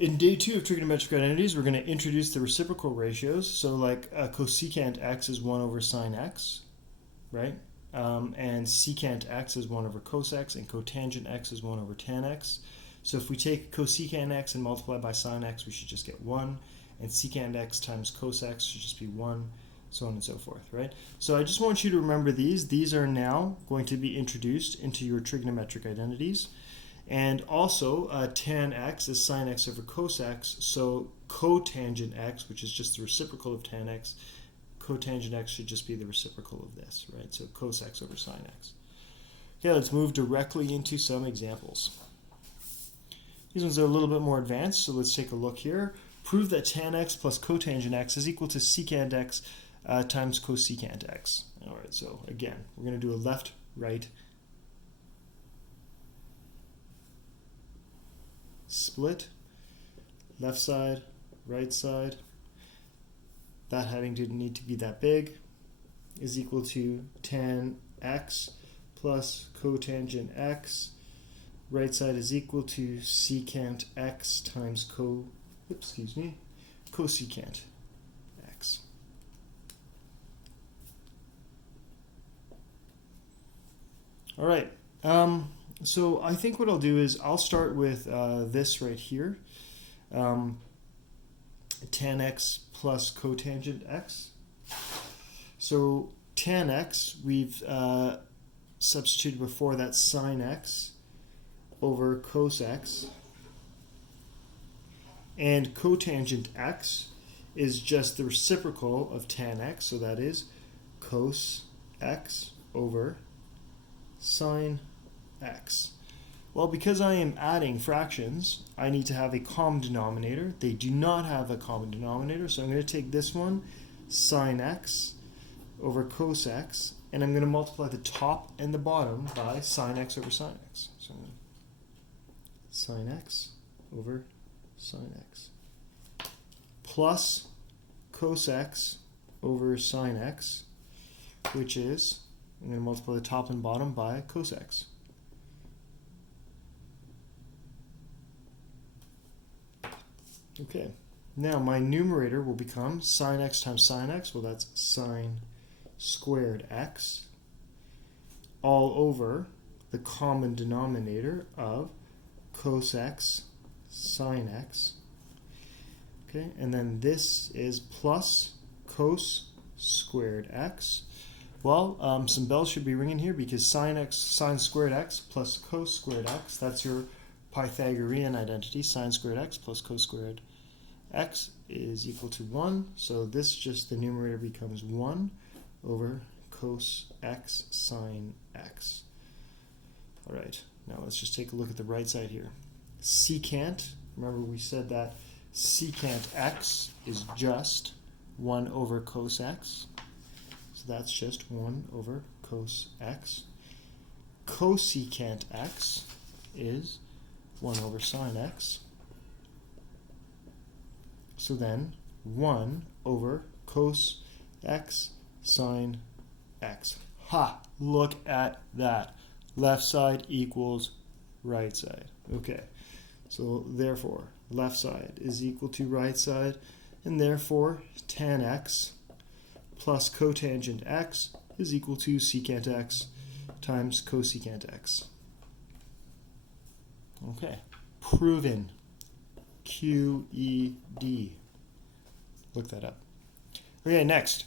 In day 2 of trigonometric identities, we're going to introduce the reciprocal ratios. So like cosecant x is 1 over sine x, right? And secant x is 1 over cos x, and cotangent x is 1 over tan x. So if we take cosecant x and multiply by sine x, we should just get 1. And secant x times cos x should just be 1, so on and so forth, right? So I just want you to remember these. These are now going to be introduced into your trigonometric identities. And also, tan x is sine x over cos x, so cotangent x, which is just the reciprocal of tan x, cotangent x should just be the reciprocal of this, right? So cos x over sine x. Okay, let's move directly into some examples. These ones are a little bit more advanced, so let's take a look here. Prove that tan x plus cotangent x is equal to secant x times cosecant x. All right, so again, we're going to do a left, right, split, left side, right side. That heading didn't need to be that big. Is equal to tan x plus cotangent x. Right side is equal to secant x times cosecant x. All right. So I think what I'll do is I'll start with this right here, tan x plus cotangent x. So tan x, we've substituted before, that's sine x over cos x. And cotangent x is just the reciprocal of tan x, so that is cos x over sine x. Well, because I am adding fractions, I need to have a common denominator. They do not have a common denominator, so I'm going to take this one, sine x over cos x, and I'm going to multiply the top and the bottom by sine x over sine x. So sine x over sine x plus cos x over sine x, which is, I'm going to multiply the top and bottom by cos x. Okay, now my numerator will become sine x times sine x. Well, that's sine squared x all over the common denominator of cos x sine x. Okay, and then this is plus cos squared x. Well, some bells should be ringing here because sine squared x plus cos squared x, that's your Pythagorean identity. Sine squared x plus cos squared x is equal to 1. So this the numerator becomes 1 over cos x sine x. All right, now let's just take a look at the right side here. Secant, remember we said that secant x is just 1 over cos x. So that's just 1 over cos x. Cosecant x is 1 over sine x. So then 1 over cos x sine x. Ha! Look at that. Left side equals right side. Okay, so therefore left side is equal to right side, and therefore tan x plus cotangent x is equal to secant x times cosecant x. Okay, proven. QED. Look that up. Okay, next.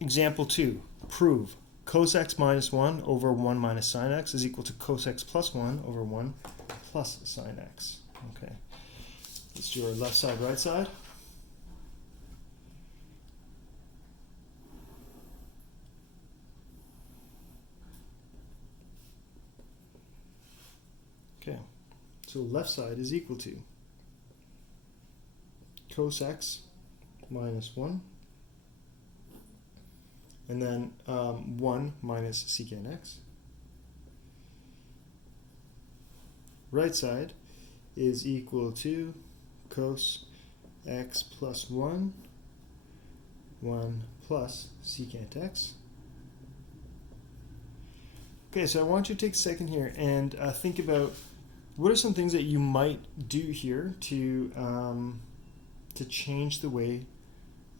Example 2. Prove cos x minus 1 over 1 minus sine x is equal to cos x plus 1 over 1 plus sine x. Okay, let's do our left side, right side. Okay, so left side is equal to cos x minus 1, and then 1 minus secant x. Right side is equal to cos x plus 1, 1 plus secant x. Okay, so I want you to take a second here and think about what are some things that you might do here to change the way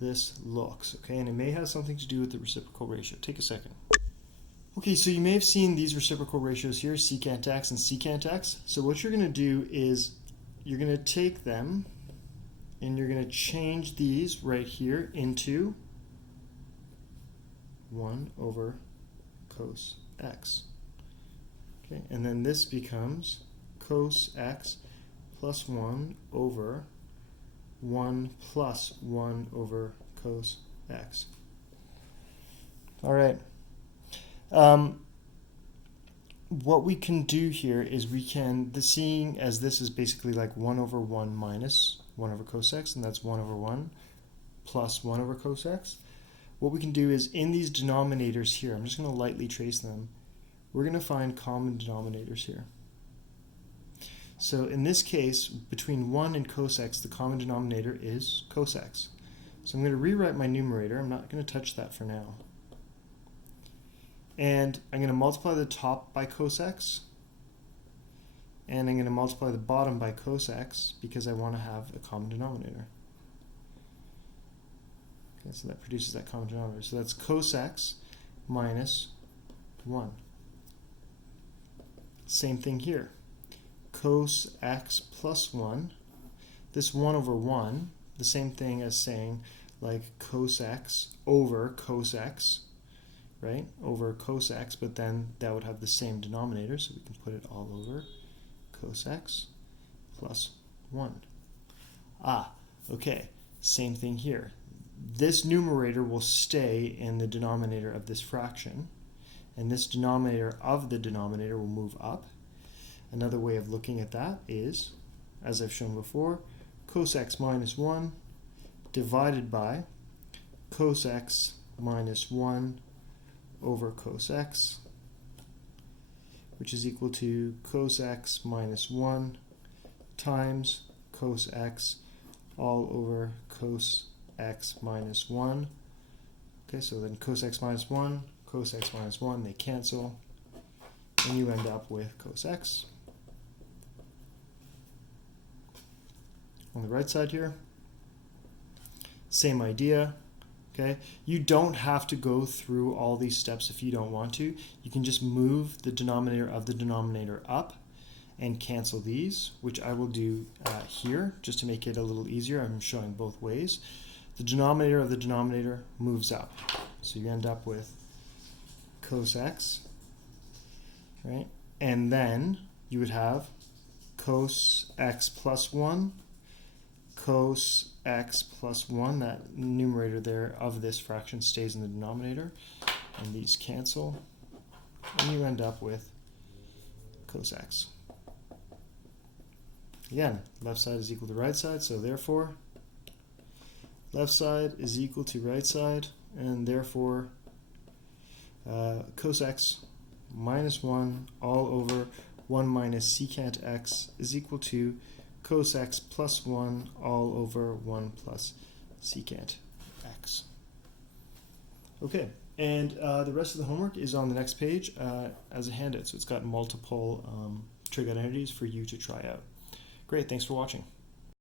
this looks? Okay, and it may have something to do with the reciprocal ratio. Take a second. Okay, so you may have seen these reciprocal ratios here, secant x and secant x. So what you're going to do is you're going to take them and you're going to change these right here into 1 over cos x. Okay, and then this becomes cos x plus 1 over 1 plus 1 over cos x. All right. What we can do here is we can, seeing as this is basically like 1 over 1 minus 1 over cos x, and that's 1 over 1 plus 1 over cos x. What we can do is in these denominators here, I'm just going to lightly trace them, we're going to find common denominators here. So in this case, between 1 and cos x, the common denominator is cos x. So I'm going to rewrite my numerator. I'm not going to touch that for now. And I'm going to multiply the top by cos x, and I'm going to multiply the bottom by cos x because I want to have a common denominator. Okay, so that produces that common denominator. So that's cos x minus 1. Same thing here. Cos x plus 1. This 1 over 1, the same thing as saying like cos x over cos x, right? Over cos x, but then that would have the same denominator, so we can put it all over cos x plus 1. Okay, same thing here. This numerator will stay in the denominator of this fraction, and this denominator of the denominator will move up. Another way of looking at that is, as I've shown before, cos x minus 1 divided by cos x minus 1 over cos x, which is equal to cos x minus 1 times cos x all over cos x minus 1. Okay, so then cos x minus 1, cos x minus 1, they cancel, and you end up with cos x. On the right side here, same idea. Okay, you don't have to go through all these steps if you don't want to. You can just move the denominator of the denominator up and cancel these, which I will do here just to make it a little easier. I'm showing both ways. The denominator of the denominator moves up, so you end up with cos x, right? And then you would have cos x plus 1, cos x plus 1, that numerator there of this fraction stays in the denominator, and these cancel, and you end up with cos x. Again, left side is equal to right side, so therefore left side is equal to right side, and therefore cos x minus 1 all over 1 minus secant x is equal to cos x plus 1 all over 1 plus secant x. Okay, and the rest of the homework is on the next page as a handout, so it's got multiple trig identities for you to try out. Great, thanks for watching.